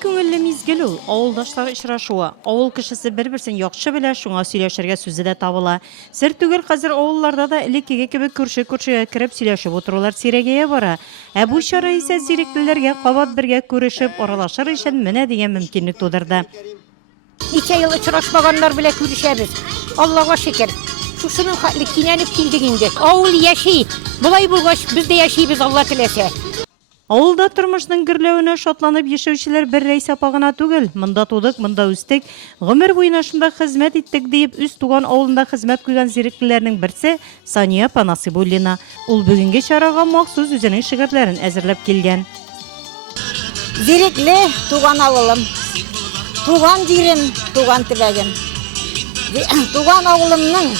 көңелле мизгел ул, авылдашлар очрашуы. Авыл кешесе бер-берсен яхшы белә, шуңа сөйләшергә сүзе дә табыла. Сер түгел, хәзер авылларда да элеккеге кебек күрше-күршегә кереп сөйләшеп утырулар сирәгәя бара. Ә бу чара исә зиреклеләргә кабат бергә күрешеп, аралашыр өчен менә дигән мөмкинлек тудырды. Ничә ел очрашмаганнар белән күрешәбез. Аллага шөкер. Шушының хәтле кинәнеп килдек инде. Авыл яши. Булай булгач без дә яшибез, Алла теләсә. Авылда тормышның гөрләвенә шатланып яшәүчеләр бер рәйс апагына түгел. Монда тудык, монда үстек, гомер буена шунда хезмәт иттек дип, үз туган авылында хезмәт куйган зиреклеләрнең берсе Сания Панасыбуллина. Ул бүгенге чарага махсус үзенең шигырьләрен әзерләп килгән. Зирекле туган авылым. Туган җирем, туган төбәгем. Туган авылымның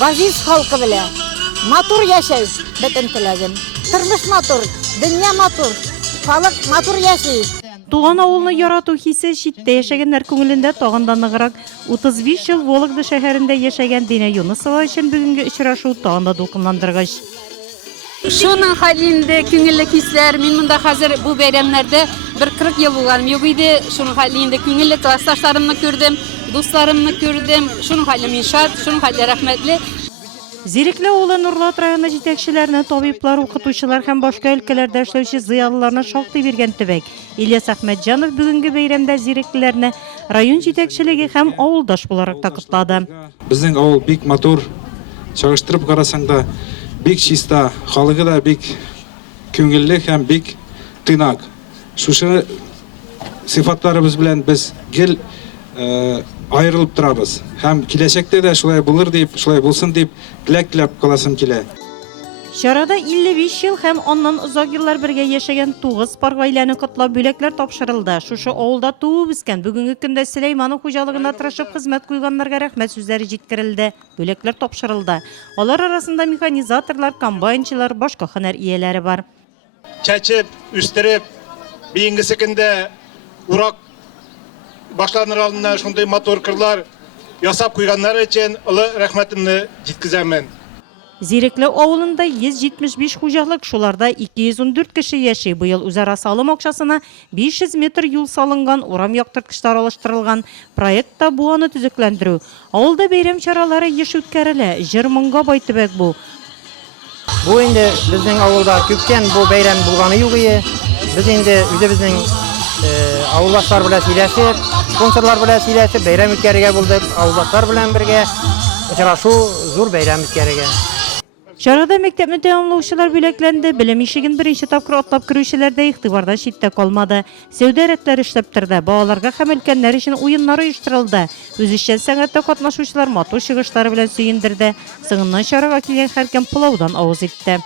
газиз халкы белән матур яшәү бөтен теләгем. Тормыш матур, дөнья матур, халык матур яши. Туган авылны ярату хисе читтә яшәгәннәр күңелендә тагын да ныграк. 35 ел Вологда шәһәрендә яшәгән Динә Юнысова өчен бүгенге очрашу тагын да дулкынландыргыч. Шуның хәлендә күңелле хисләр. Мин монда хәзер бу бәйрәмнәрдә бер 40 ел булган юк иде. Шуның хәлендә күңелле классташларымны күрдем, дусларымны күрдем. Шуның хәле мин шат, шуның хәле рәхмәтле. Зирекле улы Нурлат районы җитәкчеләренә, табиблар, укытучылар һәм башка өлкәләрдә эшләүче зыялыларны шактый биргән төбәк. Ильяс Әхмәтҗанов бүгенге бәйрәмдә зиреклеләрне район җитәкчелеге һәм авылдаш буларак та котлады. Безнең авыл бик матур, чагыштырып карасаң да бик чиста, халыгы да бик күңелле һәм бик тыйнак. Шушы сыйфатларыбыз белән без гел аерылып торабыз. Һәм киләчәктә дә шулай булыр дип, шулай булсын дип теләп каласым килә. Чарада 55 ел һәм аннан озак еллар бергә яшәгән 9 пар гаиләне котлап бүләкләр тапшырылды. Шушы авылда туып үскән, бүгенге көндә Сөләйманов хуҗалыгында тырышып хезмәт куйганнарга рәхмәт сүзләре җиткерелде. Бүләкләр тапшырылды. Алар арасында механизаторлар, комбайнчылар, башка һөнәр ияләре бар. Чәчеп, үстереп, бейингесе көндә урак башланыр алдында шундай матур кырлар ясап куйганнар өчен олы рәхмәтемне җиткезәмен. Зирекле авылында 175 хуҗалык, шуларда 214 кеше яши. Быел үзара салым акчасына 500 метр юл салынган, урам яктырткычлар алыштырылган. Проектта бу аны төзекләндерү. Авылда бәйрәм чаралары еш үткәрелә. Җыр-моңга бай төбәк бу. Бу инде безнең авылда күптән бу бәйрәм булганы юк иде. Без инде үзебезнең авылдашлар белән сөйләшеп, спонсорлар белән сөйләшеп бәйрәм үткәрергә булдык. Авылдашлар белән бергә очрашу зур бәйрәм үткәрергә. Чарада мәктәпне тәмамлаучылар бүләкләнде. Белем ишеген беренче тапкыр атлап керүчеләр дә игътибарда читтә калмады. Сәүдә рәтләре эшләп торды. Балаларга һәм өлкәннәр өчен уеннар оештырылды. Үзешчән сәнгатьтә катнашучылар матур чыгышлары белән сөендерде. Соңыннан чарага килгән һәркем пылаудан авыз итте.